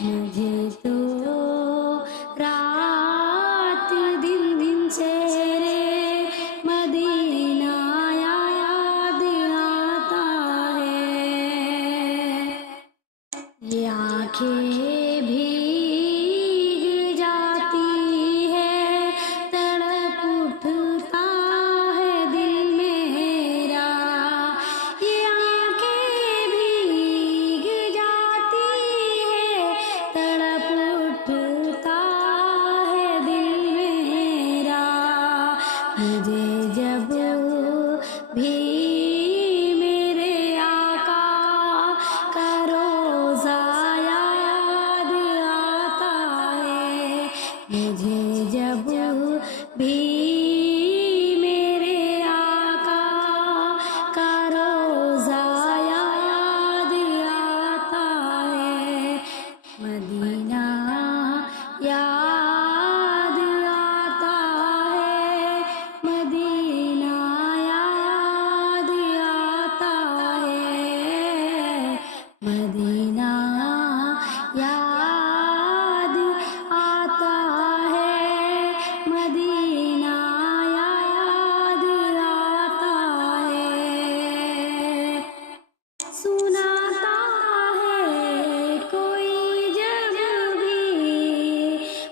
مجھے تو رات دن چہرے مدینہ یاد آتا ہے، یہ آنکھیں بھیگ جاتی ہے، تڑپ اٹھتا ہے دل میرا، یہ آنکھیں بھیگ جاتی ہے، تڑپ اٹھتا ہے دل میرا، مجھے جب بھی میرے آقا کا روضہ یاد آتا ہے، مجھے جب بھی میرے آقا کا روضہ یاد آتا ہے، مدینہ یاد آتا ہے، مدینہ یاد آتا ہے، مدینہ یاد آتا ہے، مدینہ یاد آتا ہے، سناتا ہے کوئی جب بھی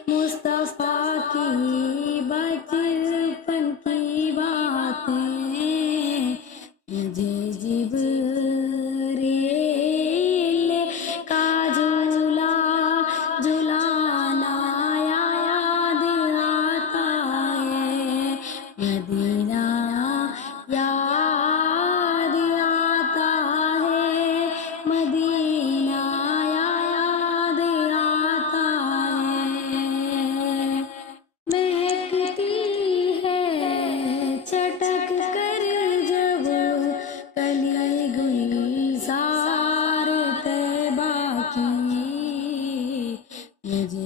مصطفیٰ کی بچپن کی باتیں، مجھے جبریل کا جھولا جھلانا یاد آتا ہے، مدینہ یاد آتا ہے، مدینہ یاد آتا ہے، مہکتی ہے چٹک کر جب کلی گلزار طیبہ کی، مجھے